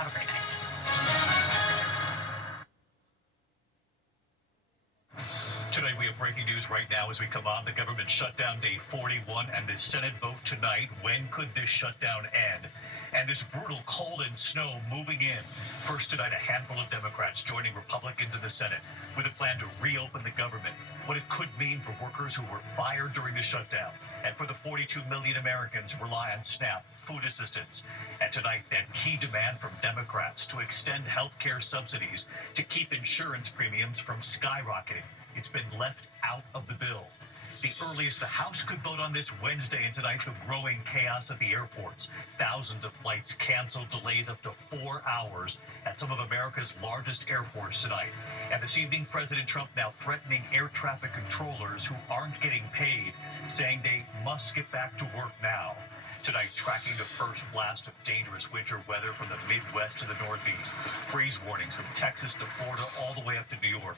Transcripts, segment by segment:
Have a great night. Tonight we have breaking news right now as we come on. The government shutdown day 41 and the Senate vote tonight. When could this shutdown end? And this brutal cold and snow moving in. First tonight, a handful of Democrats joining Republicans in the Senate with a plan to reopen the government. What it could mean for workers who were fired during the shutdown and for the 42 million Americans who rely on SNAP, food assistance. And tonight, that key demand from Democrats to extend health care subsidies to keep insurance premiums from skyrocketing. It's been left out of the bill. The earliest the House could vote on this Wednesday, and tonight the growing chaos at the airports. Thousands of flights canceled, delays up to 4 hours at some of America's largest airports tonight. And this evening, President Trump now threatening air traffic controllers who aren't getting paid, saying they must get back to work now. Tonight, tracking the first blast of dangerous winter weather from the Midwest to the Northeast. Freeze warnings from Texas to Florida all the way up to New York.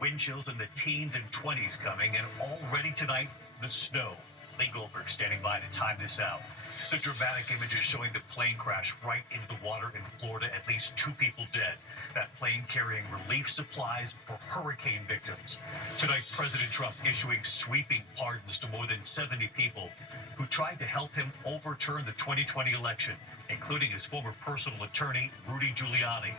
Wind chills in the teens and 20s coming, and already tonight, the snow. Lee Goldberg standing by to time this out. The dramatic images showing the plane crash right into the water in Florida, at least 2 people dead. That plane carrying relief supplies for hurricane victims. Tonight, President Trump issuing sweeping pardons to more than 70 people who tried to help him overturn the 2020 election, including his former personal attorney, Rudy Giuliani.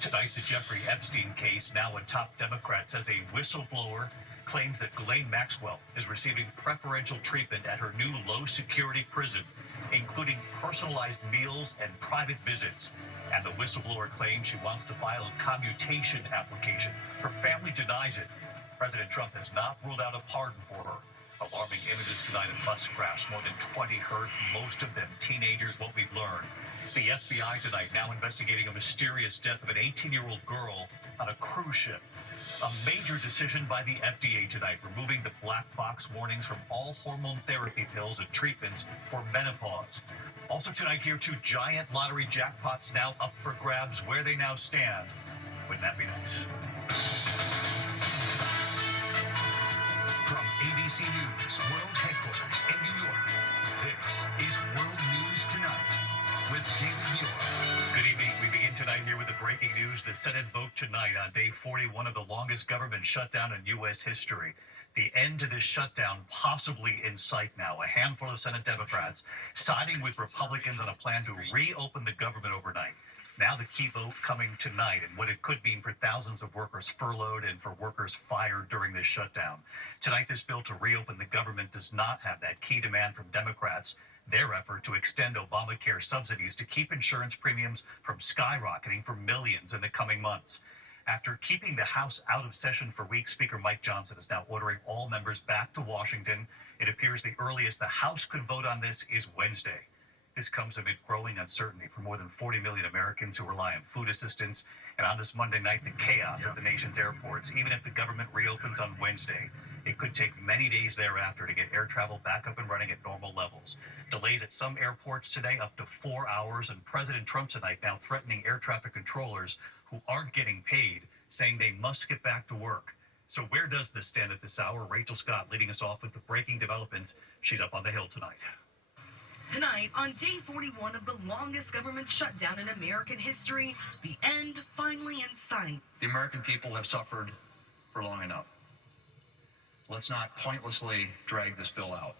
Tonight, the Jeffrey Epstein case, now atop Democrats as a whistleblower, claims that Ghislaine Maxwell is receiving preferential treatment at her new low-security prison, including personalized meals and private visits. And the whistleblower claims she wants to file a commutation application. Her family denies it. President Trump has not ruled out a pardon for her. Alarming images tonight of bus crash, more than 20 hurt, most of them teenagers, what we've learned. The FBI tonight now investigating a mysterious death of an 18-year-old girl on a cruise ship. A major decision by the FDA tonight, removing the black box warnings from all hormone therapy pills and treatments for menopause. Also tonight here, 2 giant lottery jackpots now up for grabs. Where they now stand, wouldn't that be nice? From ABC News World Headquarters in New York, this is World News Tonight with David Muir. Good evening. We begin tonight here with the breaking news. The Senate vote tonight on day 41 of the longest government shutdown in U.S. history. The end to this shutdown possibly in sight now. A handful of Senate Democrats siding with Republicans on a plan to reopen the government overnight. Now the key vote coming tonight and what it could mean for thousands of workers furloughed and for workers fired during this shutdown. Tonight, this bill to reopen the government does not have that key demand from Democrats, their effort to extend Obamacare subsidies to keep insurance premiums from skyrocketing for millions in the coming months. After keeping the House out of session for weeks, Speaker Mike Johnson is now ordering all members back to Washington. It appears the earliest the House could vote on this is Wednesday. This comes amid growing uncertainty for more than 40 million Americans who rely on food assistance. And on this Monday night, the chaos at the nation's airports. Even if the government reopens on Wednesday, it could take many days thereafter to get air travel back up and running at normal levels. Delays at some airports today up to 4 hours, and President Trump tonight now threatening air traffic controllers who aren't getting paid, saying they must get back to work. So where does this stand at this hour? Rachel Scott leading us off with the breaking developments. She's up on the Hill tonight. Tonight, on day 41 of the longest government shutdown in American history, the end finally in sight. The American people have suffered for long enough. Let's not pointlessly drag this bill out.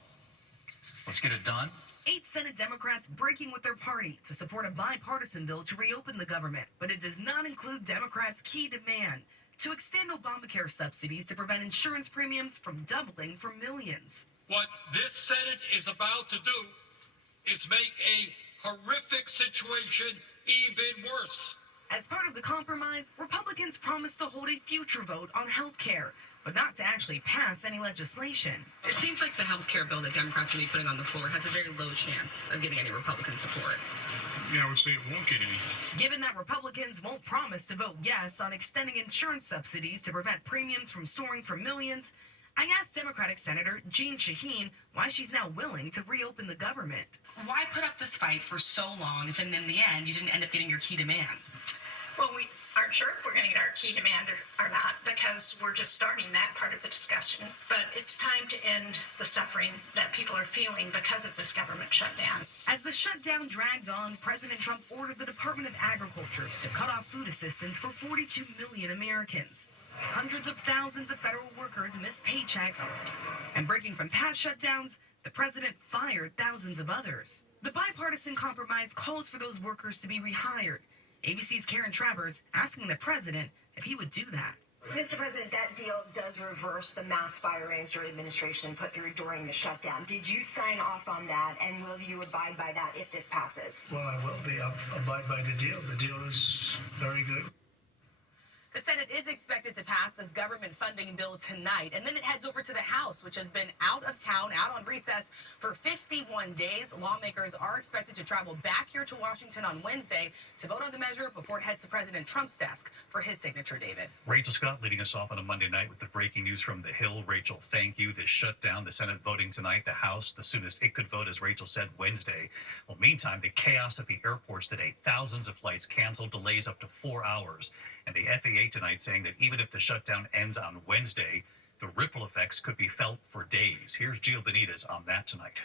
Let's get it done. 8 Senate Democrats breaking with their party to support a bipartisan bill to reopen the government, but it does not include Democrats' key demand to extend Obamacare subsidies to prevent insurance premiums from doubling for millions. What this Senate is about to do is make a horrific situation even worse. As part of the compromise, Republicans promised to hold a future vote on health care, but not to actually pass any legislation. It seems like the health care bill that Democrats will be putting on the floor has a very low chance of getting any Republican support. Yeah, I would say it won't get any. Given that Republicans won't promise to vote yes on extending insurance subsidies to prevent premiums from soaring for millions, I asked Democratic Senator Jeanne Shaheen why she's now willing to reopen the government. Why put up this fight for so long if in the end you didn't end up getting your key demand? Well, our aren't sure if we're going to get our key demand or not because we're just starting that part of the discussion. But it's time to end the suffering that people are feeling because of this government shutdown. As the shutdown dragged on, President Trump ordered the Department of Agriculture to cut off food assistance for 42 million Americans. Hundreds of thousands of federal workers missed paychecks, and breaking from past shutdowns, the president fired thousands of others. The bipartisan compromise calls for those workers to be rehired. ABC's Karen Travers asking the president if he would do that. Mr. President, that deal does reverse the mass firings your administration put through during the shutdown. Did you sign off on that, and will you abide by that if this passes? Well, I will abide by the deal. The deal is very good. The Senate is expected to pass this government funding bill tonight, and then it heads over to the House, which has been out of town, out on recess for 51 days. Lawmakers are expected to travel back here to Washington on Wednesday to vote on the measure before it heads to President Trump's desk for his signature, David. Rachel Scott leading us off on a Monday night with the breaking news from the Hill. Rachel, thank you. This shutdown, the Senate voting tonight, the House, the soonest it could vote, as Rachel said, Wednesday. Well, meantime, the chaos at the airports today. Thousands of flights canceled, delays up to 4 hours. And the FAA tonight saying that even if the shutdown ends on Wednesday, the ripple effects could be felt for days. Here's Gio Benitez on that tonight.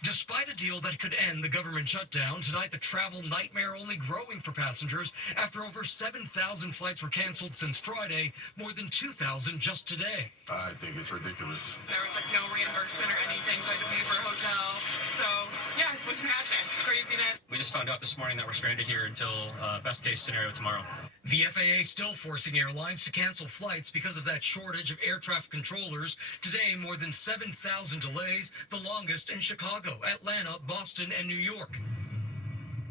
Despite a deal that could end the government shutdown, tonight the travel nightmare only growing for passengers after over 7,000 flights were canceled since Friday, more than 2,000 just today. I think it's ridiculous. There was no reimbursement or anything, so I had to pay for a hotel. So, yeah, it was madness, craziness. We just found out this morning that we're stranded here until best case scenario tomorrow. The FAA still forcing airlines to cancel flights because of that shortage of air traffic controllers. Today, more than 7,000 delays, the longest in Chicago, Atlanta, Boston, and New York.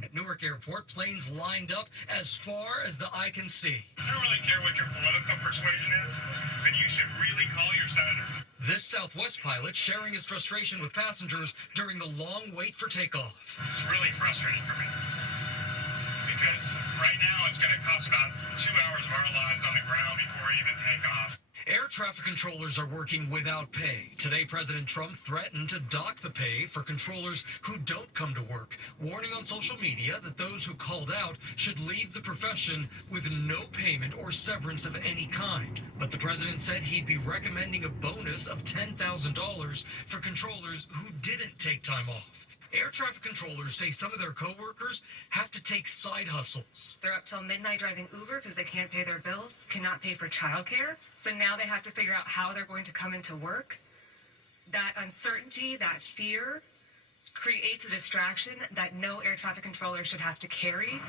At Newark Airport, planes lined up as far as the eye can see. I don't really care what your political persuasion is, but you should really call your senator. This Southwest pilot sharing his frustration with passengers during the long wait for takeoff. It's really frustrating for me because right now it's going to cost about 2 hours of our lives on the ground before we even take off. Air traffic controllers are working without pay. Today, President Trump threatened to dock the pay for controllers who don't come to work, warning on social media that those who called out should leave the profession with no payment or severance of any kind. But the president said he'd be recommending a bonus of $10,000 for controllers who didn't take time off. Air traffic controllers say some of their coworkers have to take side hustles. They're up till midnight driving Uber because they can't pay their bills, cannot pay for childcare. So now they have to figure out how they're going to come into work. That uncertainty, that fear creates a distraction that no air traffic controller should have to carry.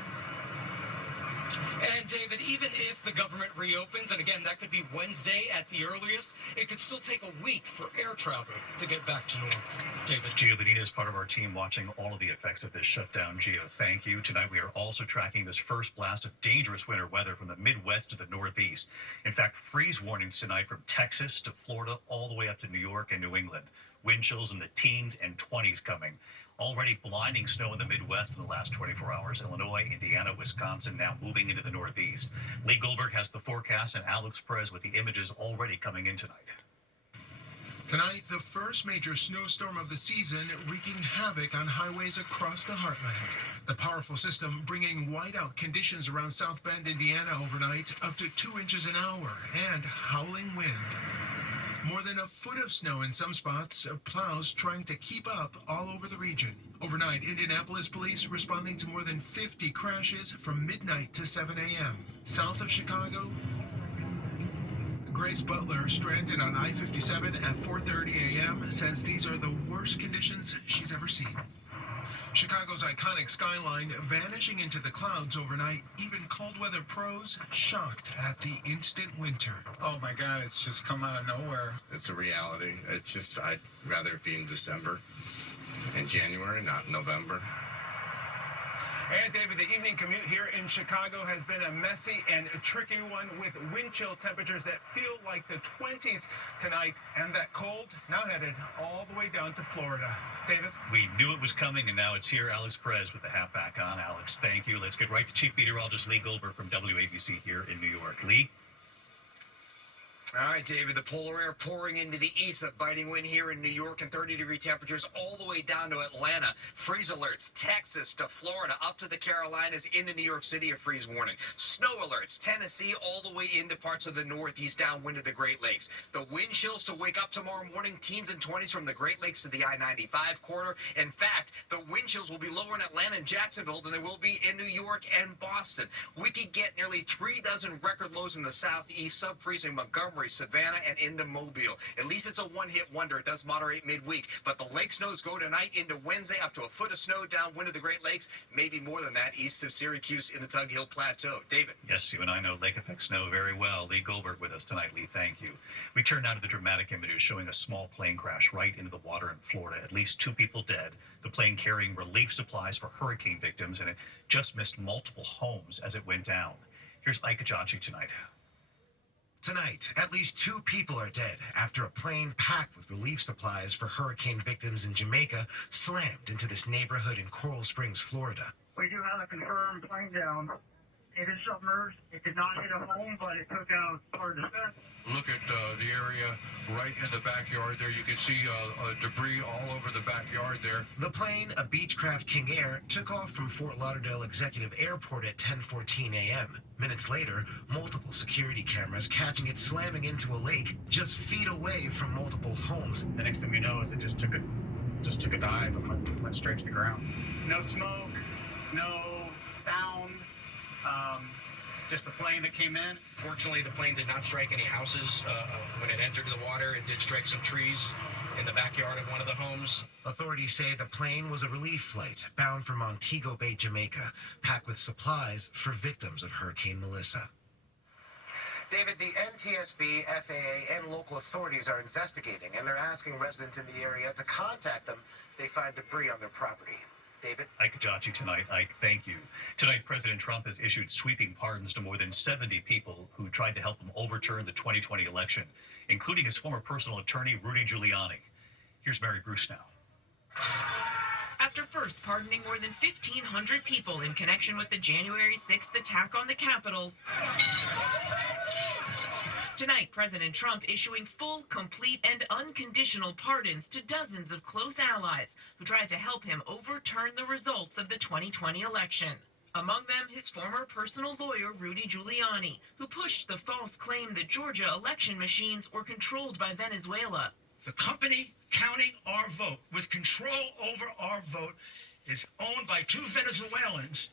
And David, even if the government reopens, and again, that could be Wednesday at the earliest, it could still take a week for air travel to get back to normal. David. Gio Benitez is part of our team watching all of the effects of this shutdown. Gio, thank you. Tonight we are also tracking this first blast of dangerous winter weather from the Midwest to the Northeast. In fact, freeze warnings tonight from Texas to Florida all the way up to New York and New England. Wind chills in the teens and 20s coming. Already blinding snow in the Midwest in the last 24 hours. Illinois, Indiana, Wisconsin now moving into the Northeast. Lee Goldberg has the forecast and Alex Perez with the images already coming in tonight. Tonight, the first major snowstorm of the season wreaking havoc on highways across the heartland. The powerful system bringing whiteout conditions around South Bend, Indiana overnight, up to 2 inches an hour, and howling wind. More than a foot of snow in some spots, plows trying to keep up all over the region. Overnight, Indianapolis police responding to more than 50 crashes from midnight to 7 a.m. South of Chicago, Grace Butler, stranded on I-57 at 4:30 a.m., says these are the worst conditions she's ever seen. Chicago's iconic skyline vanishing into the clouds overnight, even cold weather pros shocked at the instant winter. Oh my God, it's just come out of nowhere. It's a reality. It's just, I'd rather it be in December and January, not November. And David, the evening commute here in Chicago has been a messy and a tricky one with wind chill temperatures that feel like the 20s tonight, and that cold now headed all the way down to Florida. David? We knew it was coming, and now it's here. Alex Perez with the hat back on. Alex, thank you. Let's get right to Chief Meteorologist Lee Goldberg from WABC here in New York. Lee? All right, David, the polar air pouring into the east, a biting wind here in New York, and 30-degree temperatures all the way down to Atlanta. Freeze alerts, Texas to Florida, up to the Carolinas, into New York City, a freeze warning. Snow alerts, Tennessee, all the way into parts of the Northeast, downwind of the Great Lakes. The wind chills to wake up tomorrow morning, teens and 20s from the Great Lakes to the I-95 corridor. In fact, the wind chills will be lower in Atlanta and Jacksonville than they will be in New York and Boston. We could get nearly 3 dozen record lows in the southeast, sub-freezing Montgomery, Savannah, and into Mobile. At least it's a one-hit wonder. It does moderate midweek, but the lake snows go tonight into Wednesday, up to a foot of snow downwind of the Great Lakes, maybe more than that east of Syracuse in the Tug Hill Plateau. David. Yes, you and I know lake effect snow very well. Lee Goldberg with us tonight. Lee, thank you. We turn now to the dramatic images showing a small plane crash right into the water in Florida. At least 2 people dead. The plane carrying relief supplies for hurricane victims, and it just missed multiple homes as it went down. Here's Ike Ajachi tonight. Tonight, at least 2 people are dead after a plane packed with relief supplies for hurricane victims in Jamaica slammed into this neighborhood in Coral Springs, Florida. We do have a confirmed plane down. It is submerged. It did not hit a home, but it took out part of the fence. Look at the area right in the backyard there. You can see debris all over the backyard there. The plane, a Beechcraft King Air, took off from Fort Lauderdale Executive Airport at 10:14 a.m. Minutes later, multiple security cameras catching it slamming into a lake just feet away from multiple homes. The next thing we know is it just took a dive and went straight to the ground. No smoke, no sound. Just the plane that came in. Fortunately, the plane did not strike any houses when it entered the water. It did strike some trees in the backyard of one of the homes. Authorities say the plane was a relief flight bound for Montego Bay, Jamaica, packed with supplies for victims of Hurricane Melissa. David, the NTSB, FAA, and local authorities are investigating, and they're asking residents in the area to contact them if they find debris on their property. David? Ike Ajachi tonight. Ike, thank you. Tonight, President Trump has issued sweeping pardons to more than 70 people who tried to help him overturn the 2020 election, including his former personal attorney, Rudy Giuliani. Here's Mary Bruce now. After first pardoning more than 1,500 people in connection with the January 6th attack on the Capitol, tonight, President Trump issuing full, complete, and unconditional pardons to dozens of close allies who tried to help him overturn the results of the 2020 election. Among them, his former personal lawyer, Rudy Giuliani, who pushed the false claim that Georgia election machines were controlled by Venezuela. The company counting our vote, with control over our vote, is owned by 2 Venezuelans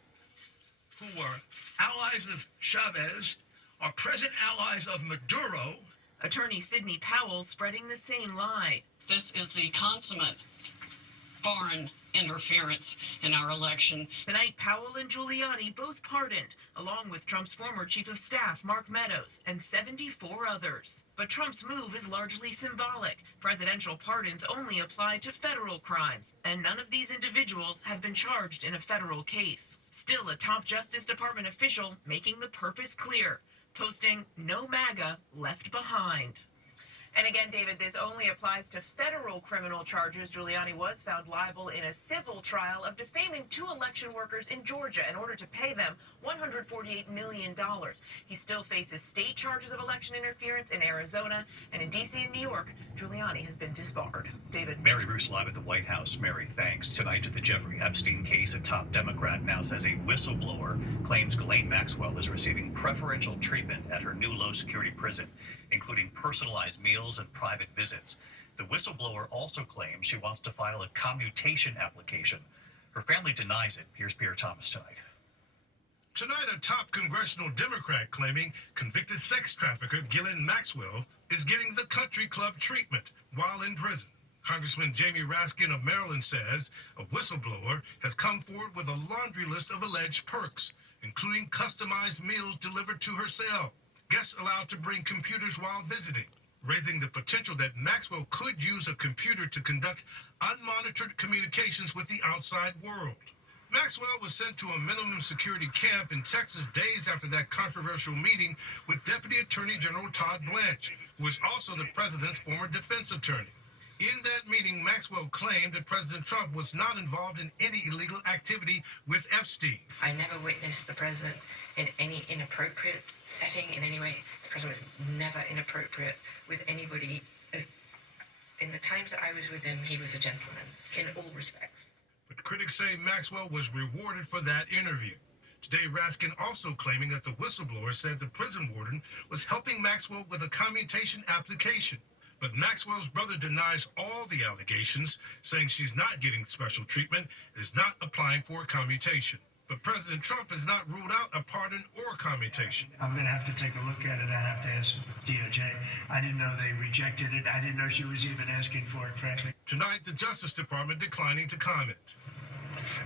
who were allies of Chavez, are present allies of Maduro. Attorney Sidney Powell spreading the same lie. This is the consummate foreign interference in our election. Tonight, Powell and Giuliani both pardoned, along with Trump's former chief of staff, Mark Meadows, and 74 others. But Trump's move is largely symbolic. Presidential pardons only apply to federal crimes, and none of these individuals have been charged in a federal case. Still, a top Justice Department official making the purpose clear, posting "No MAGA left behind." And again, David, this only applies to federal criminal charges. Giuliani was found liable in a civil trial of defaming 2 election workers in Georgia in order to pay them $148 million. He still faces state charges of election interference in Arizona, and in D.C. and New York, Giuliani has been disbarred. David. Mary Bruce live at the White House. Mary, thanks. Tonight at the Jeffrey Epstein case, a top Democrat now says a whistleblower claims Ghislaine Maxwell is receiving preferential treatment at her new low-security prison, including personalized meals and private visits. The whistleblower also claims she wants to file a commutation application. Her family denies it. Here's Pierre Thomas tonight. Tonight, a top congressional Democrat claiming convicted sex trafficker Ghislaine Maxwell is getting the country club treatment while in prison. Congressman Jamie Raskin of Maryland says a whistleblower has come forward with a laundry list of alleged perks, including customized meals delivered to her cell, guests allowed to bring computers while visiting, raising the potential that Maxwell could use a computer to conduct unmonitored communications with the outside world. Maxwell was sent to a minimum security camp in Texas days after that controversial meeting with Deputy Attorney General Todd Blanche, who was also the president's former defense attorney. In that meeting, Maxwell claimed that President Trump was not involved in any illegal activity with Epstein. I never witnessed the president in any inappropriate setting in any way. The Preston was never inappropriate with anybody. In the times that I was with him, he was a gentleman in all respects. But critics say Maxwell was rewarded for that interview. Today, Raskin also claiming that the whistleblower said the prison warden was helping Maxwell with a commutation application. But Maxwell's brother denies all the allegations, saying she's not getting special treatment, is not applying for a commutation. But President Trump has not ruled out a pardon or commutation. I'm going to have to take a look at it. I have to ask DOJ. I didn't know they rejected it. I didn't know she was even asking for it, frankly. Tonight, the Justice Department declining to comment.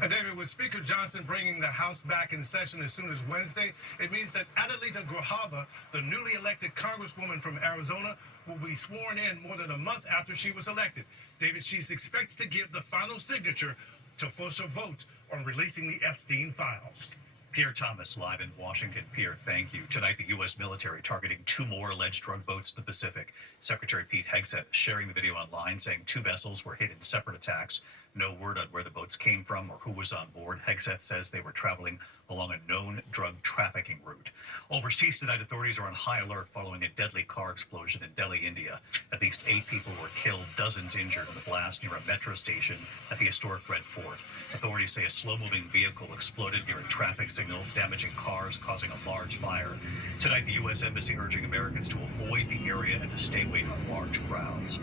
And David, with Speaker Johnson bringing the House back in session as soon as Wednesday, it means that Adelita Grijalva, the newly elected Congresswoman from Arizona, will be sworn in more than a month after she was elected. David, she's expected to give the final signature to force a vote on releasing the Epstein files. Pierre Thomas live in Washington. Pierre, thank you. Tonight, the U.S. military targeting 2 more alleged drug boats in the Pacific. Secretary Pete Hegseth sharing the video online saying 2 vessels were hit in separate attacks. No word on where the boats came from or who was on board. Hegseth says they were traveling along a known drug trafficking route. Overseas tonight, authorities are on high alert following a deadly car explosion in Delhi, India. At least 8 people were killed, dozens injured in the blast near a metro station at the historic Red Fort. Authorities say a slow-moving vehicle exploded near a traffic signal, damaging cars, causing a large fire. Tonight, the U.S. Embassy urging Americans to avoid the area and to stay away from large crowds.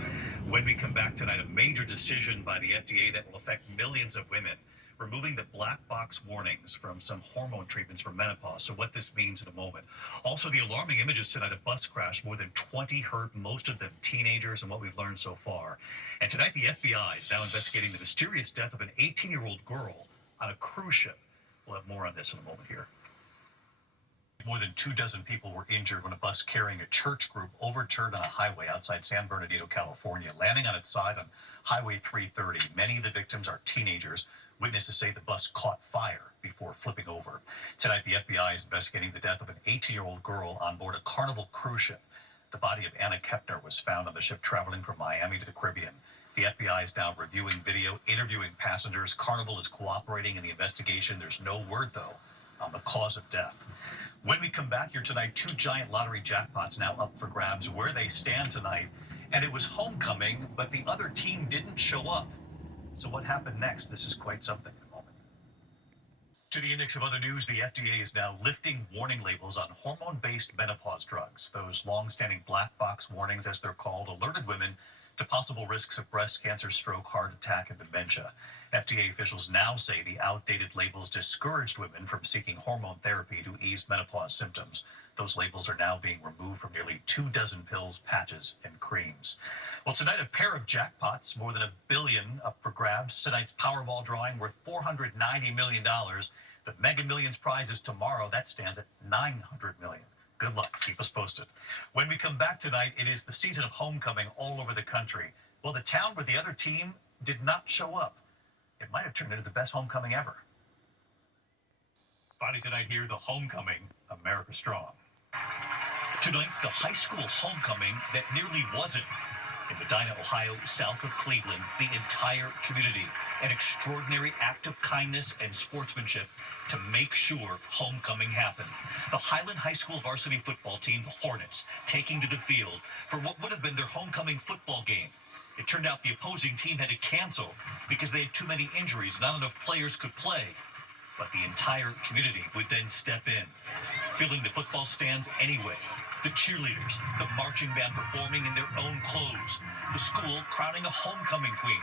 When we come back tonight, a major decision by the FDA that will affect millions of women, removing the black box warnings from some hormone treatments for menopause. So what this means in a moment. Also, the alarming images tonight of bus crash, more than 20 hurt, most of them teenagers, and what we've learned so far. And tonight, the FBI is now investigating the mysterious death of an 18-year-old girl on a cruise ship. We'll have more on this in a moment here. More than 24 people were injured when a bus carrying a church group overturned on a highway outside San Bernardino, California, landing on its side on Highway 330. Many of the victims are teenagers. Witnesses say the bus caught fire before flipping over. Tonight, the FBI is investigating the death of an 18-year-old girl on board a Carnival cruise ship. The body of Anna Kepner was found on the ship traveling from Miami to the Caribbean. The FBI is now reviewing video, interviewing passengers. Carnival is cooperating in the investigation. There's no word, though, on the cause of death. When we come back here tonight, 2 giant lottery jackpots now up for grabs. Where they stand tonight, and it was homecoming, but the other team didn't show up. So what happened next? This is quite something in a moment. To the index of other news, the FDA is now lifting warning labels on hormone-based menopause drugs. Those long-standing black box warnings, as they're called, alerted women to possible risks of breast cancer, stroke, heart attack, and dementia. FDA officials now say the outdated labels discouraged women from seeking hormone therapy to ease menopause symptoms. Those labels are now being removed from nearly 24 pills, patches, and creams. Well, tonight, a pair of jackpots, more than $1 billion up for grabs. Tonight's Powerball drawing worth $490 million. The Mega Millions prize is tomorrow. That stands at $900 million. Good luck. Keep us posted. When we come back tonight, it is the season of homecoming all over the country. Well, the town where the other team did not show up. It might have turned into the best homecoming ever. Friday tonight here, the homecoming, America Strong. Tonight, the high school homecoming that nearly wasn't. In Medina, Ohio, south of Cleveland, the entire community, an extraordinary act of kindness and sportsmanship to make sure homecoming happened. The Highland High School varsity football team, the Hornets, taking to the field for what would have been their homecoming football game. It turned out the opposing team had to cancel because they had too many injuries, not enough players could play. But the entire community would then step in, filling the football stands anyway. The cheerleaders, the marching band performing in their own clothes, the school crowning a homecoming queen.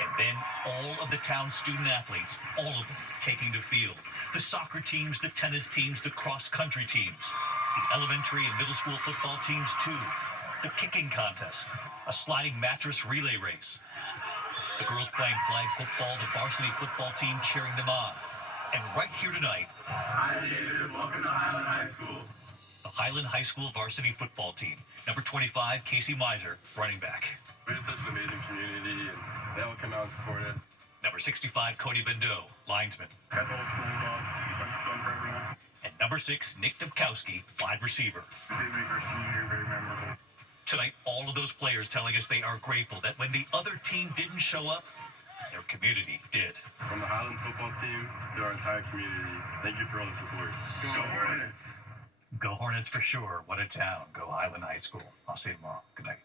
And then all of the town's student athletes, all of them taking the field. The soccer teams, the tennis teams, the cross-country teams, the elementary and middle school football teams too. The kicking contest, a sliding mattress relay race. The girls playing flag football, the varsity football team cheering them on. And right here tonight, hi David, welcome to Highland High School. The Highland High School varsity football team. Number 25, Casey Miser, running back. We have such an amazing community, and they all come out and support us. Number 65, Cody Bendo, linesman. Got the whole school involved, a bunch of fun for everyone. And number 6, Nick Dubkowski, wide receiver. We did make our senior year very memorable. Tonight, all of those players telling us they are grateful that when the other team didn't show up, their community did. From the Highland football team to our entire community, thank you for all the support. Go Hornets! Go Hornets for sure. What a town. Go Highland High School. I'll see you tomorrow. Good night.